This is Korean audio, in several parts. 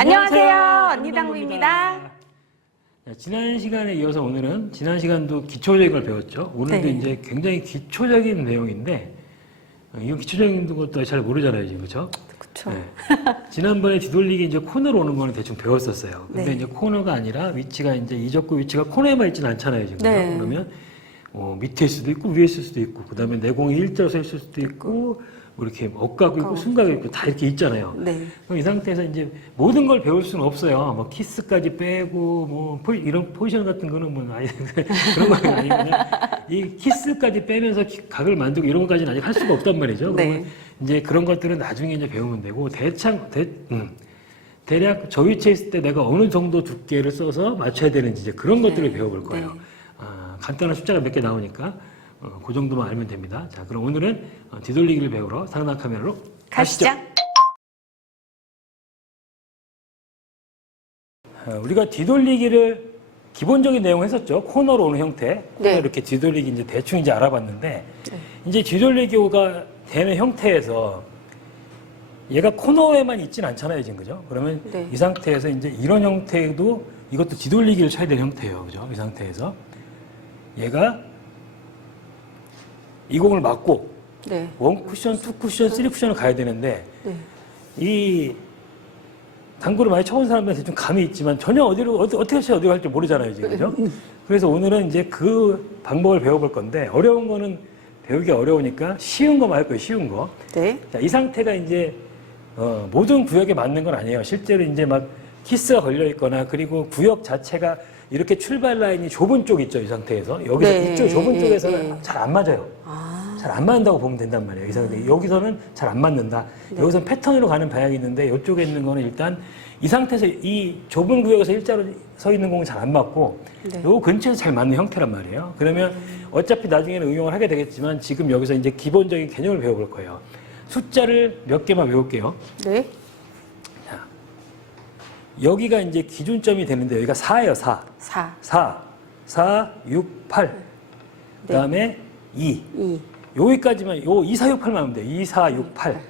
안녕하세요. 언니당무입니다. 지난 시간에 이어서 오늘은 지난 시간도 기초적인 걸 배웠죠. 오늘도 네. 이제 굉장히 기초적인 내용인데 이거 기초적인 것도 잘 모르잖아요, 지금 그렇죠? 그렇죠. 네. 지난번에 뒤돌리기 이제 코너로 오는 거는 대충 배웠었어요. 근데 네. 이제 코너가 아니라 위치가 이제 이적구 위치가 코너에만 있지는 않잖아요, 지금. 네. 그러면 밑에 있을 수도 있고 위에 있을 수도 있고 그다음에 내공이 일자로 서 있을 수도 있고 뭐 이렇게 엇가고 있고 순가고 있고 다 이렇게 있잖아요. 네. 그럼 이 상태에서 이제 모든 걸 배울 수는 없어요. 뭐 키스까지 빼고 뭐 이런 포지션 같은 거는 뭐 아니 그런 건 아니고 그냥 이 키스까지 빼면서 각을 만들고 이런 것까지는 아직 할 수가 없단 말이죠. 네. 그러면 이제 그런 것들은 나중에 이제 배우면 되고 대략 저 위치에 있을 때 내가 어느 정도 두께를 써서 맞춰야 되는지 이제 그런 것들을 배워볼 거예요. 네. 간단한 숫자가 몇 개 나오니까 그 정도만 알면 됩니다. 자, 그럼 오늘은 뒤돌리기를 배우러 상단 카메라로 가시죠. 우리가 뒤돌리기를 기본적인 내용 했었죠. 코너로 오는 형태. 네. 이렇게 뒤돌리기 이제 대충 이제 알아봤는데 네. 이제 뒤돌리기가 되는 형태에서 얘가 코너에만 있진 않잖아요, 지금 그죠? 그러면 네. 이 상태에서 이제 이런 형태도 이것도 뒤돌리기를 쳐야 되는 형태예요, 그죠? 이 상태에서 얘가 이 공을 맞고 네. 원 쿠션, 투 쿠션, 쓰리 쿠션을 가야 되는데 네. 이 당구를 많이 쳐본 사람들한테 좀 감이 있지만 전혀 어떻게 쳐야 어디로 갈지 모르잖아요, 지금 그죠? 그래서 오늘은 이제 그 방법을 배워볼 건데 어려운 거는 배우기 어려우니까 쉬운 거만 할 거예요, 쉬운 거. 네. 자, 이 상태가 이제 모든 구역에 맞는 건 아니에요. 실제로 이제 막 키스가 걸려 있거나 그리고 구역 자체가 이렇게 출발 라인이 좁은 쪽 있죠, 이 상태에서. 여기서 네. 이쪽 좁은 쪽에서는 네. 잘 안 맞아요. 잘 안 맞는다고 보면 된단 말이에요. 이 상태. 여기서는 잘 안 맞는다. 네. 여기서는 패턴으로 가는 방향이 있는데 이쪽에 있는 거는 일단 이 상태에서 이 좁은 구역에서 일자로 서 있는 공이 잘 안 맞고 네. 요 근처에서 잘 맞는 형태란 말이에요. 그러면 어차피 나중에는 응용을 하게 되겠지만 지금 여기서 이제 기본적인 개념을 배워볼 거예요. 숫자를 몇 개만 외울게요. 네. 자, 여기가 이제 기준점이 되는데 여기가 4예요, 4. 4. 4, 6, 8. 그 다음에 2. 2. 여기까지만, 요 2, 4, 6, 8만 하면 돼요. 2, 4, 6, 8.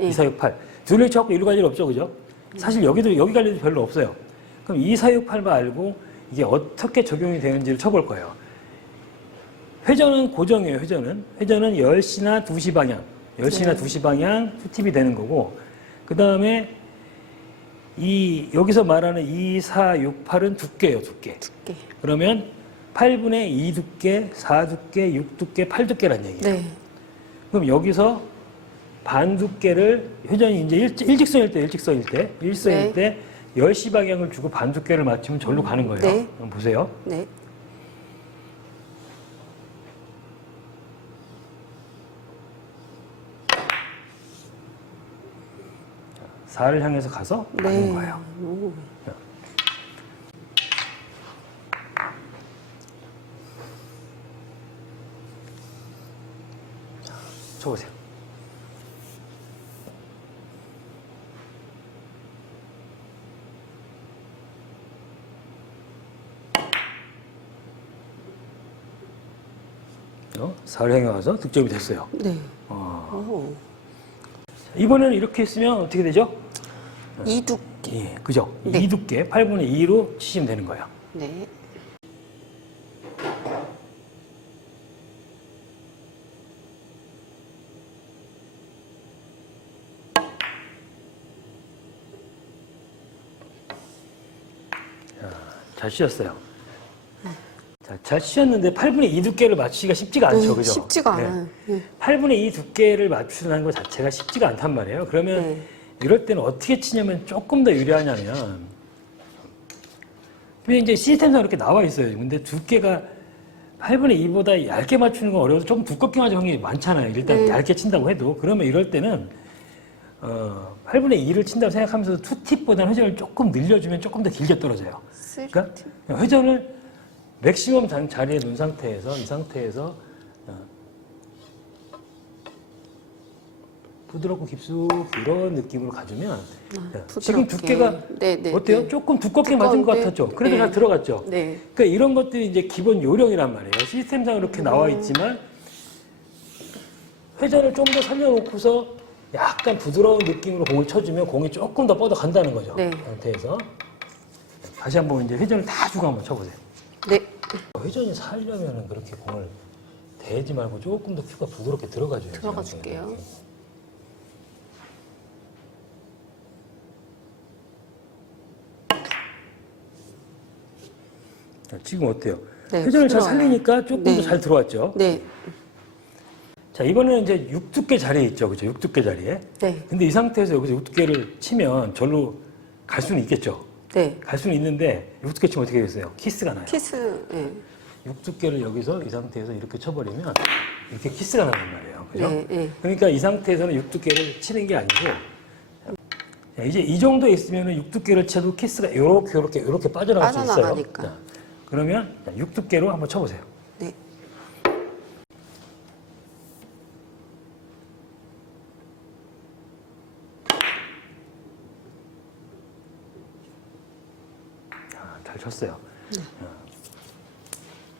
예. 2, 4, 6, 8. 둘레 쳐갖고 이리로 갈 일 없죠, 그죠? 사실 여기 갈 일도 별로 없어요. 그럼 2, 4, 6, 8만 알고 이게 어떻게 적용이 되는지를 쳐볼 거예요. 회전은 고정이에요, 회전은. 회전은 10시나 2시 방향. 10시나 네. 2시 방향 투팁이 되는 거고, 그 다음에 여기서 말하는 2, 4, 6, 8은 두께예요, 두께. 두께. 그러면 8분의 2 두께, 4 두께, 6 두께, 8 두께란 얘기예요. 네. 그럼 여기서 반 두께를, 회전이 이제 일직선일 때, 일직선일 때 10시 방향을 주고 반 두께를 맞추면 절로 가는 거예요. 네. 그럼 보세요. 네. 사 4를 향해서 가서 가는 거예요. 오. 쳐보세요. 사를 향해 와서 득점이 됐어요. 네. 어. 오. 이번에는 이렇게 했으면 어떻게 되죠? 2 두께. 예, 그죠? 네. 2 두께, 8분의 2로 치시면 되는 거예요. 네. 잘 치셨어요. 자, 잘 치셨는데 8분의 2 두께를 맞추기가 쉽지가 않죠, 그죠? 쉽지가 않아요. 네. 8분의 2 두께를 맞추는 것 자체가 쉽지가 않단 말이에요. 그러면 네. 이럴 때는 어떻게 치냐면 조금 더 유리하냐면, 이제 시스템상 이렇게 나와 있어요. 근데 두께가 8분의 2보다 얇게 맞추는 건 어려워서 조금 두껍게 맞을 확률이 많잖아요. 일단 네. 얇게 친다고 해도. 그러면 이럴 때는 8분의 2를 친다고 생각하면서 투팁보다는 회전을 조금 늘려주면 조금 더 길게 떨어져요. 그러니까 회전을 맥시멈 자리에 놓은 상태에서 이 상태에서 부드럽고 깊숙이 이런 느낌으로 가주면 지금 두께가 네, 어때요? 네. 조금 두껍게 맞은 것 두꺼운데? 같았죠? 그래도 네. 잘 들어갔죠? 네. 그러니까 이런 것들이 이제 기본 요령이란 말이에요. 시스템상 이렇게 나와 있지만 회전을 좀 더 살려놓고서 약간 부드러운 느낌으로 공을 쳐주면 공이 조금 더 뻗어간다는 거죠. 네. 그 상태에서 다시 한번 이제 회전을 다 주고 한번 쳐보세요. 네. 회전이 살려면은 그렇게 공을 대지 말고 조금 더 큐가 부드럽게 들어가줘요. 들어가 줄게요. 지금 어때요? 네, 회전을 잘 부드러워요. 살리니까 조금 네. 더 잘 들어왔죠. 네. 자, 이번에는 이제 육두께 자리에 있죠. 그죠? 육두께 자리에. 네. 근데 이 상태에서 여기서 육두께를 치면 절로 갈 수는 있겠죠. 네. 갈 수는 있는데 육두께 치면 어떻게 되겠어요? 키스가 나요. 키스. 네. 육두께를 여기서 이 상태에서 이렇게 쳐버리면 이렇게 키스가 나는 말이에요. 그죠? 네. 네. 그러니까 이 상태에서는 육두께를 치는 게 아니고 자, 이제 이 정도에 있으면 육두께를 쳐도 키스가 이렇게 빠져나갈 수 있어요. 빠져나가니까. 자, 그러면 육두께로 한번 쳐보세요. 네. 잘 쳤어요.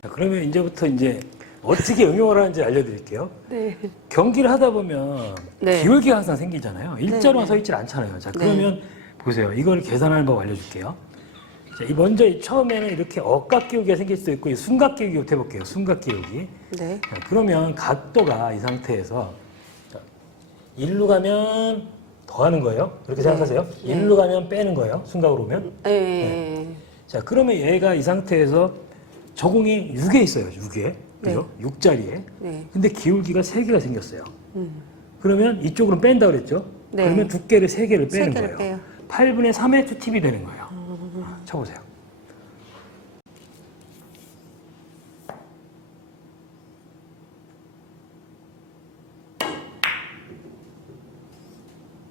자, 그러면 이제부터 이제 어떻게 응용을 하는지 알려드릴게요. 네. 경기를 하다 보면 네. 기울기가 항상 생기잖아요. 일자로만 네. 서 있질 않잖아요. 자, 네. 그러면 보세요. 이걸 계산하는 법 알려줄게요. 자, 먼저 처음에는 이렇게 억각 기울기가 생길 수도 있고 순각 기울기부터 해볼게요. 순각 기울기. 네. 자, 그러면 각도가 이 상태에서 자, 일로 가면 더하는 거예요. 그렇게 생각하세요. 네. 일로 가면 빼는 거예요. 순각으로 오면. 네. 자, 그러면 얘가 이 상태에서 저공이 6에 있어요. 6에. 그죠? 6자리에. 네. 근데 기울기가 3개가 생겼어요. 그러면 이쪽으로 뺀다 그랬죠? 네. 그러면 두께를 3개를 빼는 3개를 거예요. 빼요. 8분의 3의 2팁이 되는 거예요. 쳐보세요.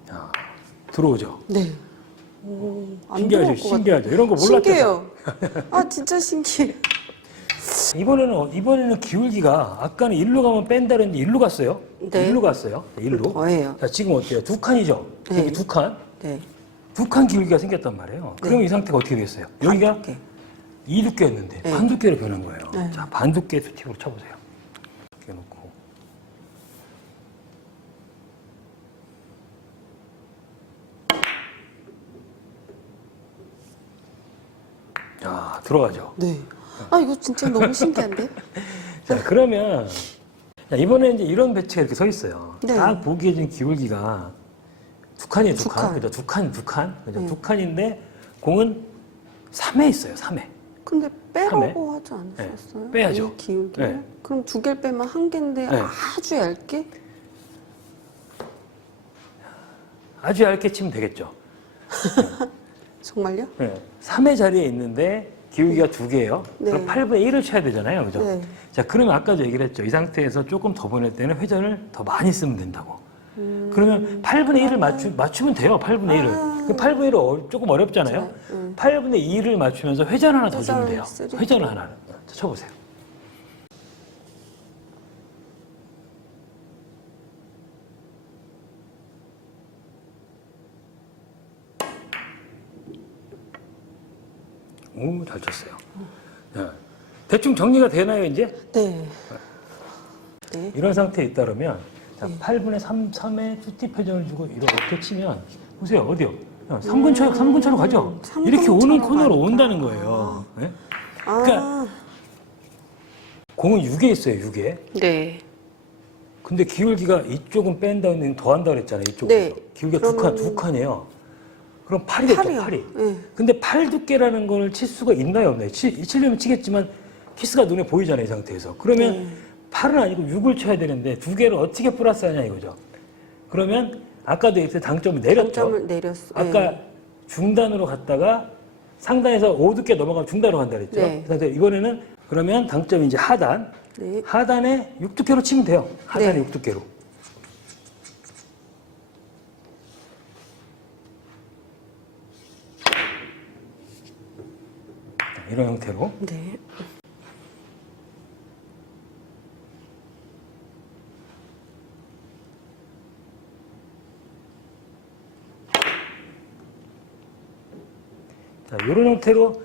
자, 들어오죠? 네. 안 신기하죠? 들어올 것 신기하죠? 이런 거 몰랐죠? 신기해요. 아, 진짜 신기해. 이번에는 기울기가 아까는 일로 가면 뺀다 그랬는데 일로 갔어요. 네. 일로 갔어요. 일로. 더해요. 자, 지금 어때요? 두 칸이죠? 네. 여기 두 칸. 네. 두 칸 기울기가 생겼단 말이에요. 그럼 이 상태가 어떻게 되겠어요? 여기가 반두께. 이 두께였는데 네. 반 두께로 변한 거예요. 네. 자, 반 두께 수팁으로 쳐보세요. 이렇게 놓고. 자, 들어가죠. 네. 아, 이거 진짜 너무 신기한데? 자, 그러면 자, 이번에 이제 이런 배치가 이렇게 서 있어요. 네. 딱 보기에 지금 기울기가 두 칸이에요, 두 칸. 칸. 그죠? 두 칸, 두 칸. 그죠? 네. 두 칸인데 공은 3에 있어요, 3에. 근데 삼에? 빼라고 하지 않으셨어요? 네, 빼야죠. 이 기울기. 네. 그럼 두 개를 빼면 한 개인데 네. 아주 얇게? 아주 얇게 치면 되겠죠. 정말요? 네. 3의 자리에 있는데 기울기가 두 개예요. 네. 그럼 8분의 1을 쳐야 되잖아요. 그죠? 네. 자, 그러면 아까도 얘기를 했죠. 이 상태에서 조금 더 보낼 때는 회전을 더 많이 쓰면 된다고. 그러면 8분의 1을 맞추면 돼요. 8분의 1을. 그 8분의 1은 조금 어렵잖아요. 8분의 2를 맞추면서 회전 하나 더 주면 돼요. 회전을 회전을 하나. 자, 쳐보세요. 오, 잘 쳤어요. 자, 대충 정리가 되나요, 이제? 네. 네. 이런 상태에 있다면 자, 8분의 3의 투팁 회전을 주고 이렇게 치면 보세요. 어디요? 3군 차로 가죠? 삼군 이렇게 오는 차로 코너로 가니까. 온다는 거예요. 네? 아, 그러니까 공은 6에 있어요. 6에. 네. 근데 기울기가 이쪽은 뺀다 했는데 더한다 그랬잖아요. 이쪽은. 네. 기울기가 그러면- 두 칸이에요. 그럼 8이 됐죠. 팔이요. 8이. 네. 근데 8 두께라는 걸 칠 수가 있나요? 없나요? 치려면 치겠지만 키스가 눈에 보이잖아요. 이 상태에서. 그러면 네. 8은 아니고 6을 쳐야 되는데 두 개를 어떻게 플러스하냐 이거죠. 그러면 아까도 이때 당점을 내렸죠. 장점을 내렸어. 아까 중단으로 갔다가 상단에서 5두께 넘어가면 중단으로 간다 그랬죠. 네. 그래서 이번에는 그러면 당점이 이제 하단. 네. 하단에 6두께로 치면 돼요. 하단에 네. 6두께로. 이런 형태로. 네. 자, 이런 형태로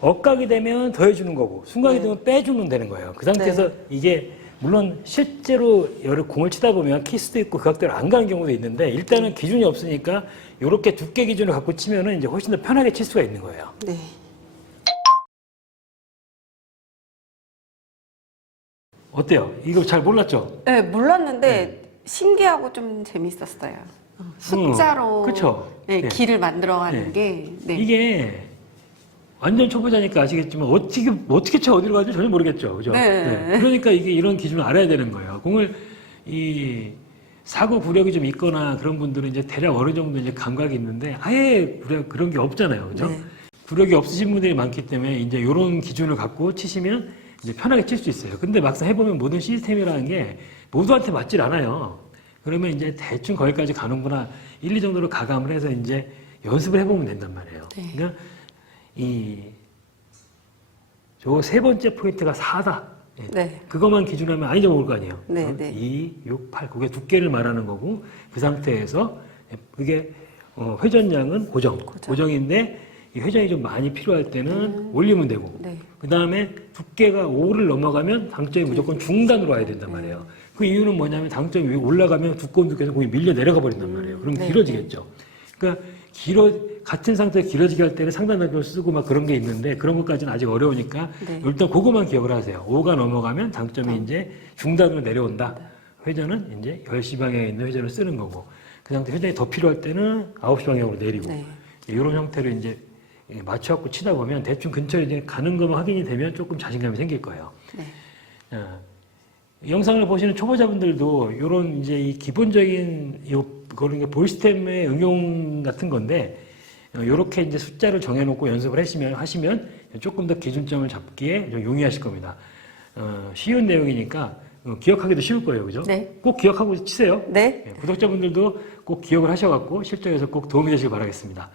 억각이 되면 더해주는 거고, 순각이 네. 되면 빼주면 되는 거예요. 그 상태에서 네. 이게 물론 실제로 여러 공을 치다 보면 키스도 있고 그 각도를 안 가는 경우도 있는데 일단은 기준이 없으니까 이렇게 두께 기준을 갖고 치면은 이제 훨씬 더 편하게 칠 수가 있는 거예요. 네. 어때요? 이거 잘 몰랐죠? 네, 몰랐는데 신기하고 좀 재밌었어요. 숫자로 그쵸? 네, 네. 길을 만들어가는 네. 게 네. 이게 완전 초보자니까 아시겠지만 어떻게 쳐 어디로 가는지 전혀 모르겠죠, 그죠? 네. 그러니까 이게 이런 기준을 알아야 되는 거예요. 공을 이 사고 구력이 좀 있거나 그런 분들은 이제 대략 어느 정도 이제 감각이 있는데 아예 그런 게 없잖아요, 그죠? 네. 구력이 없으신 분들이 많기 때문에 이제 이런 기준을 갖고 치시면 이제 편하게 칠 수 있어요. 근데 막상 해보면 모든 시스템이라는 게 모두한테 맞질 않아요. 그러면 이제 대충 거기까지 가는구나 1, 2 정도로 가감을 해서 이제 연습을 해보면 된단 말이에요. 네. 그러니까 저 세 번째 포인트가 4다. 네. 그것만 기준하면 안 잊어먹을 거 아니에요. 네, 네. 2, 6, 8. 그게 두께를 말하는 거고 그 상태에서 그게 회전량은 고정인데 이 회전이 좀 많이 필요할 때는 올리면 되고 네. 그 다음에 두께가 5를 넘어가면 당점이 무조건 중단으로 와야 된단 말이에요. 그 이유는 뭐냐면 당점이 위에 올라가면 두꺼운 두께에서 공이 밀려 내려가 버린단 말이에요. 그럼 네. 길어지겠죠. 그러니까 같은 상태에서 길어지게 할 때는 상단날도 쓰고 막 그런 게 있는데 그런 것까지는 아직 어려우니까 네. 일단 그것만 기억을 하세요. 5가 넘어가면 당점이 이제 중단으로 내려온다. 회전은 이제 10시 방향에 있는 회전을 쓰는 거고 그 상태 회전이 더 필요할 때는 9시 방향으로 내리고 네. 이런 형태로 이제 맞춰갖고 치다 보면 대충 근처에 이제 가는 것만 확인이 되면 조금 자신감이 생길 거예요. 네. 영상을 보시는 초보자분들도 이런 이제 이 기본적인 그런 게 볼스템의 응용 같은 건데 이렇게 이제 숫자를 정해놓고 연습을 하시면 조금 더 기준점을 잡기에 좀 용이하실 겁니다. 쉬운 내용이니까 기억하기도 쉬울 거예요, 그죠? 네. 꼭 기억하고 치세요. 네. 구독자분들도 꼭 기억을 하셔갖고 실전에서 꼭 도움이 되시길 바라겠습니다.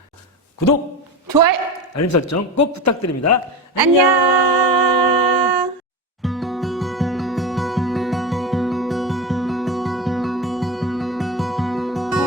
구독, 좋아요. 알림 설정 꼭 부탁드립니다. 안녕.